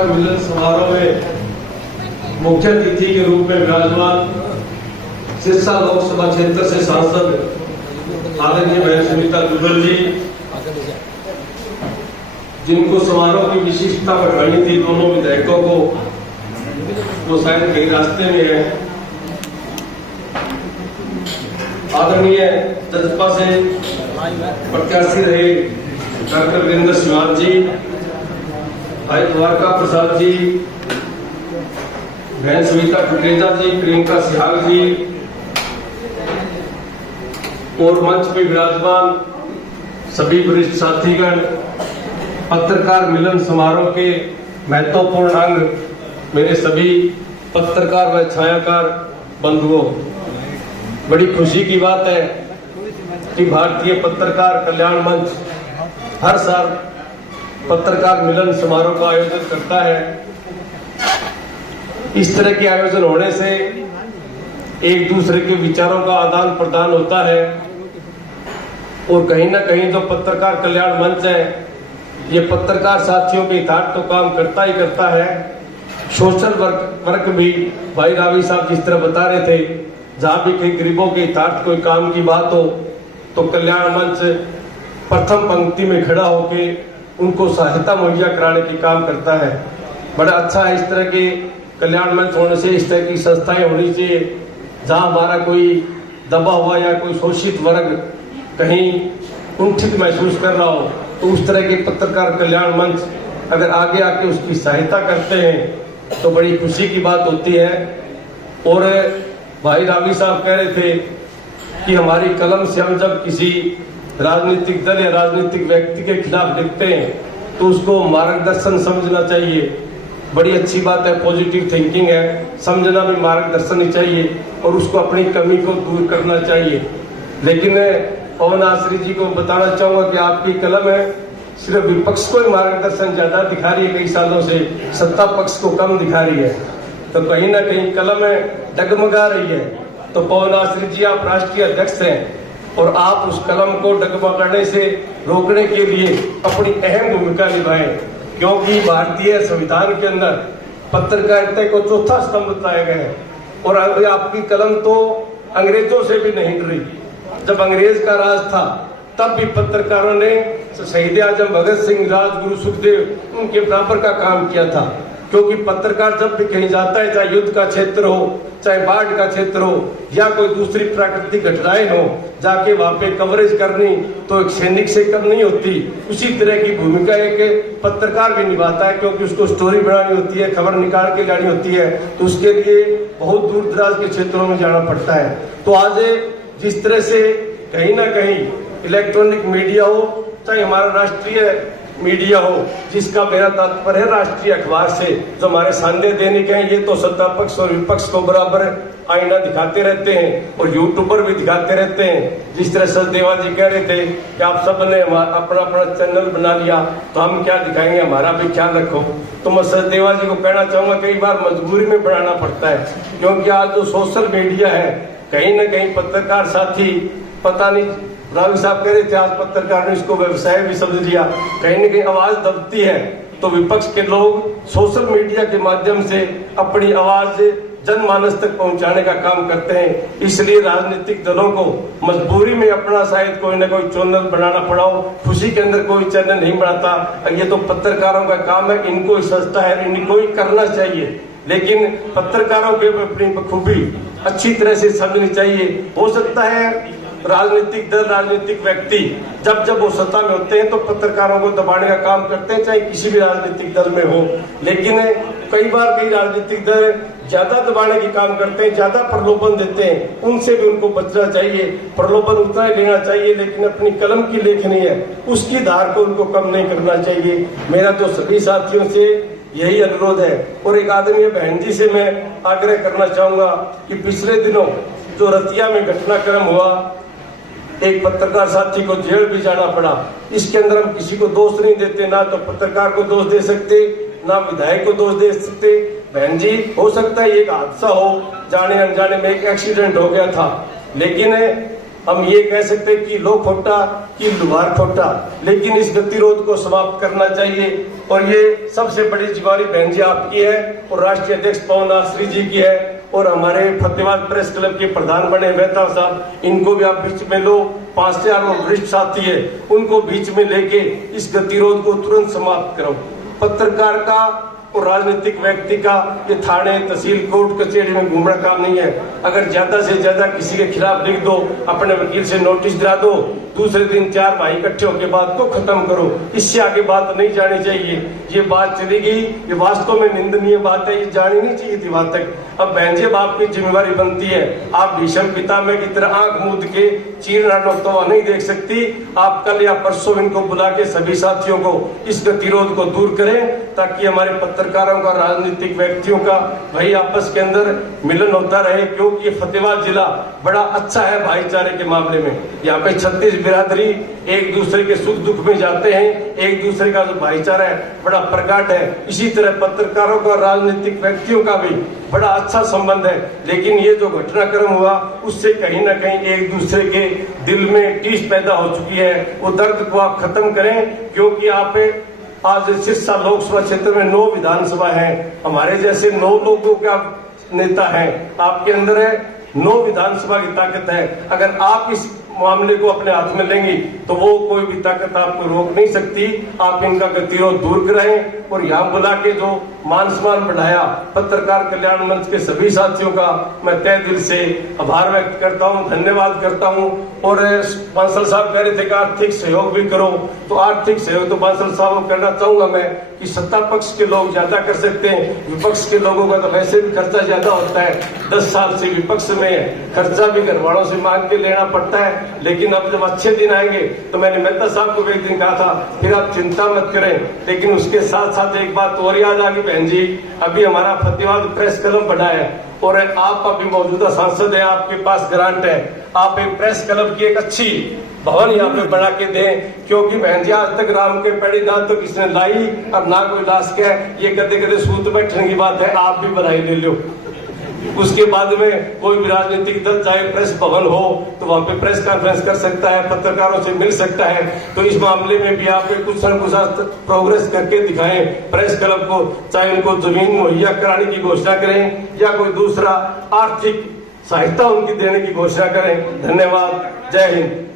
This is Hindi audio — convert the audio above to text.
पत्रकार मिलन समारोह में मुख्य अतिथि के रूप में विराजमान सिरसा लोकसभा क्षेत्र से सांसद आदरणीय बहन सुनीता दुग्गल जी, जिनको समारोह की विशिष्टता बढ़ानी थी, दोनों विधायकों को वो शायद कहीं रास्ते में है। आदरणीय जजपा से प्रत्याशी रहे डॉक्टर वीरेंद्र सिंह जी, भाई द्वारका प्रसाद जी, बहन सुनीता कुकरेजा जी, प्रियंका सिहाग जी और मंच पे विराजमान सभी वरिष्ठ साथीगण, पत्रकार मिलन समारोह के महत्वपूर्ण अंग, मेरे सभी पत्रकार व छायाकार बंधुओं, बड़ी खुशी की बात है कि भारतीय पत्रकार कल्याण मंच हर साल पत्रकार मिलन समारोह का आयोजन करता है। इस तरह के आयोजन होने से एक दूसरे के विचारों का आदान प्रदान होता है और कहीं ना कहीं जो पत्रकार कल्याण मंच है, ये पत्रकार साथियों के हितार्थ तो काम करता ही करता है। सोशल वर्क भी भाई रावी साहब जिस तरह बता रहे थे, जहां भी कई गरीबों के हितार्थ कोई काम की बात हो तो कल्याण मंच प्रथम पंक्ति में खड़ा होके उनको सहायता मुहैया कराने की काम करता है। बड़ा अच्छा है इस तरह के कल्याण मंच होने से, इस तरह की संस्थाएं होनी चाहिए जहां हमारा कोई दबा हुआ या कोई शोषित वर्ग कहीं कुंठित महसूस कर रहा हो तो उस तरह के पत्रकार कल्याण मंच अगर आगे आके उसकी सहायता करते हैं तो बड़ी खुशी की बात होती है। और भाई रावी साहब कह रहे थे कि हमारी कलम से हम जब किसी राजनीतिक दल या राजनीतिक व्यक्ति के खिलाफ लिखते हैं तो उसको मार्गदर्शन समझना चाहिए। बड़ी अच्छी बात है, पॉजिटिव थिंकिंग है, समझना भी मार्गदर्शन ही चाहिए और उसको अपनी कमी को दूर करना चाहिए। लेकिन पवन आश्री जी को बताना चाहूंगा कि आपकी कलम है सिर्फ विपक्ष को ही मार्गदर्शन ज्यादा दिखा रही है, कई सालों से सत्ता पक्ष को कम दिखा रही है, तो कहीं ना कहीं कलम डगमगा रही है। तो पवन आश्री जी आप राष्ट्रीय अध्यक्ष हैं और आप उस कलम को डगमगाने से रोकने के लिए अपनी अहम भूमिका निभाएं, क्योंकि भारतीय संविधान के अंदर पत्रकारिता को चौथा स्तंभ बताया गया है। और आपकी कलम तो अंग्रेजों से भी नहीं डरी। जब अंग्रेज का राज था तब भी पत्रकारों ने शहीद आजम भगत सिंह, राजगुरु सुखदेव उनके बराबर का काम किया था, क्योंकि पत्रकार जब भी कहीं जाता है, चाहे युद्ध का क्षेत्र हो, चाहे बाढ़ का क्षेत्र हो या कोई दूसरी प्राकृतिक घटनाएं हो, जाके वहां पे कवरेज करनी तो एक सैनिक से कम नहीं होती। उसी तरह की भूमिका एक पत्रकार भी निभाता है, क्योंकि उसको स्टोरी बनानी होती है, खबर निकाल के लानी होती है, तो उसके लिए बहुत दूर दराज के क्षेत्रों में जाना पड़ता है। तो आज जिस तरह से कहीं ना कहीं इलेक्ट्रॉनिक मीडिया हो, चाहे हमारा राष्ट्रीय मीडिया हो, जिसका मेरा तात्पर्य है राष्ट्रीय अखबार से, जो हमारे सामने दैनिक हैं, ये तो सत्ता पक्ष और विपक्ष को बराबर आईना दिखाते रहते हैं और यूट्यूबर भी दिखाते रहते हैं। जिस तरह सचदेवा जी कह रहे थे कि आप सबने अपना अपना चैनल बना लिया तो हम क्या दिखाएंगे, हमारा भी ख्याल रखो। तो मैं सचदेवा जी को कहना चाहूंगा, कई बार मजबूरी में बनाना पड़ता है, क्योंकि आज जो सोशल मीडिया है, कहीं ना कहीं पत्रकार साथी पता नहीं, रावी साहब कह रहे थे आज पत्रकार ने इसको व्यवसाय भी समझ लिया, कहीं ना कहीं आवाज दबती है तो विपक्ष के लोग सोशल मीडिया के माध्यम से अपनी आवाज जनमानस तक पहुंचाने का काम करते हैं। इसलिए राजनीतिक दलों को मजबूरी में अपना शायद कोई ना कोई चैनल बनाना पड़ा हो, खुशी के अंदर कोई चैनल नहीं बनाता। ये तो पत्रकारों का काम है, इनको ही सस्ता है, इनको ही करना चाहिए। लेकिन पत्रकारों के अपनी बखूबी अच्छी तरह से समझनी चाहिए। हो सकता है राजनीतिक दल, राजनीतिक व्यक्ति जब जब वो सत्ता में होते हैं तो पत्रकारों को दबाने का काम करते हैं, चाहे किसी भी राजनीतिक दल में हो। लेकिन कई बार कई राजनीतिक दल ज्यादा दबाने की काम करते हैं, ज्यादा प्रलोभन देते हैं, उनसे भी उनको बचना चाहिए। प्रलोभन उतना ही लेना चाहिए, लेकिन अपनी कलम की लेखनी है उसकी धार को उनको कम नहीं करना चाहिए। मेरा तो सभी साथियों से यही अनुरोध है। और एक आदरणीय बहन जी से मैं आग्रह करना चाहूंगा कि पिछले दिनों जो रतिया में घटनाक्रम हुआ, एक पत्रकार साथी को जेल भी जाना पड़ा। इसके अंदर हम किसी को दोष नहीं देते, ना तो पत्रकार को दोष दे सकते, ना विधायक को दोष दे सकते। बहन जी, हो सकता है एक हादसा हो, जाने अनजाने में एक एक्सीडेंट हो गया था, लेकिन हम ये कह सकते कि लो खोटा कि लुहार खोटा, लेकिन इस गतिरोध को समाप्त करना चाहिए। और ये सबसे बड़ी जिम्मेवारी बहन जी आपकी है और राष्ट्रीय अध्यक्ष पवन आश्री जी की है और हमारे फतेहाबाद प्रेस क्लब के प्रधान बने मेहता साहब, इनको भी आप बीच में लो। 5 से 8 वरिष्ठ साथी है, उनको बीच में लेके इस गतिरोध को तुरंत समाप्त करो। पत्रकार का और राजनीतिक व्यक्ति का ये थाने, तहसील, कोर्ट, कचहरी में घूमना काम नहीं है। अगर ज्यादा से ज्यादा किसी के खिलाफ लिख दो, अपने वकील से नोटिस दिला दो, दूसरे दिन 4 भाई इकट्ठे होकर बात को खत्म करो। इससे आगे बात नहीं जानी चाहिए। ये बात चली गई, ये वास्तव में निंदनीय बात है, ये जानी नहीं चाहिए थी बात तक। अब बहन जी आपकी जिम्मेवारी बनती है, आप भीषम पितामह की तरह आंख मूंद के चीरना नोकतवा नहीं देख सकती। आप कल या परसों इनको बुला के सभी साथियों को इस गतिरोध को दूर करें, ताकि हमारे पत्रकारों का, राजनीतिक व्यक्तियों का भाई आपस के अंदर मिलन होता रहे। क्योंकि ये फतेहाबाद जिला बड़ा अच्छा है भाईचारे के मामले में। यहाँ पे 36 बिरादरी एक दूसरे के सुख दुख में जाते हैं, एक दूसरे का जो भाईचारा है बड़ा प्रगाढ़ है। इसी तरह पत्रकारों का, राजनीतिक व्यक्तियों का भी बड़ा अच्छा संबंध है। लेकिन ये जो घटनाक्रम हुआ उससे कहीं ना कहीं एक दूसरे के दिल में टीस पैदा हो चुकी है। वो दर्द को आप खत्म करें, क्योंकि आप आज सिरसा लोकसभा क्षेत्र में 9 विधानसभा है, हमारे जैसे 9 लोगों का नेता है, आपके अंदर है 9 विधानसभा की ताकत है। अगर आप इस मामले को अपने हाथ में लेंगी तो वो कोई भी ताकत आपको रोक नहीं सकती। आप इनका गतिरोध दूर करें और यहाँ बुला के जो मान सम्मान बढ़ाया पत्रकार कल्याण मंच के सभी साथियों का मैं तहे दिल से आभार व्यक्त करता हूँ, धन्यवाद करता हूँ। और बांसल साहब कह रहे थे कि आर्थिक सहयोग भी करो, तो आर्थिक सहयोग तो बांसल साहब को करना चाहूंगा मैं कि सत्ता पक्ष के लोग ज्यादा कर सकते हैं, विपक्ष के लोगों का तो वैसे भी खर्चा ज्यादा होता है। 10 साल से विपक्ष में है, खर्चा भी घर वालों से मांग के लेना पड़ता है। लेकिन अब जब अच्छे दिन आएंगे तो मैंने मेहता साहब को एक दिन कहा था, फिर आप चिंता मत करें। लेकिन उसके साथ साथ एक बात और याद आ गई बहन जी, अभी हमारा फतेहाबाद प्रेस क्लब बना है और आप अभी मौजूदा सांसद है, आपके पास ग्रांट है, आप एक प्रेस क्लब की एक अच्छी भवन यहाँ पे बना के दें। क्योंकि बहन जी आज तक राम के पेड़ी ना तो किसने लाई और ना कोई लाश के, ये कदे कदे सूत बैठने की बात है, आप भी बधाई ले लो। उसके बाद में कोई भी राजनीतिक दल चाहे प्रेस भवन हो तो वहां पे प्रेस कॉन्फ्रेंस कर सकता है, पत्रकारों से मिल सकता है। तो इस मामले में भी आप कुछ न कुछ प्रोग्रेस करके दिखाएं प्रेस क्लब को, चाहे उनको जमीन मुहैया कराने की घोषणा करें या कोई दूसरा आर्थिक सहायता उनकी देने की घोषणा करें। धन्यवाद, जय हिंद।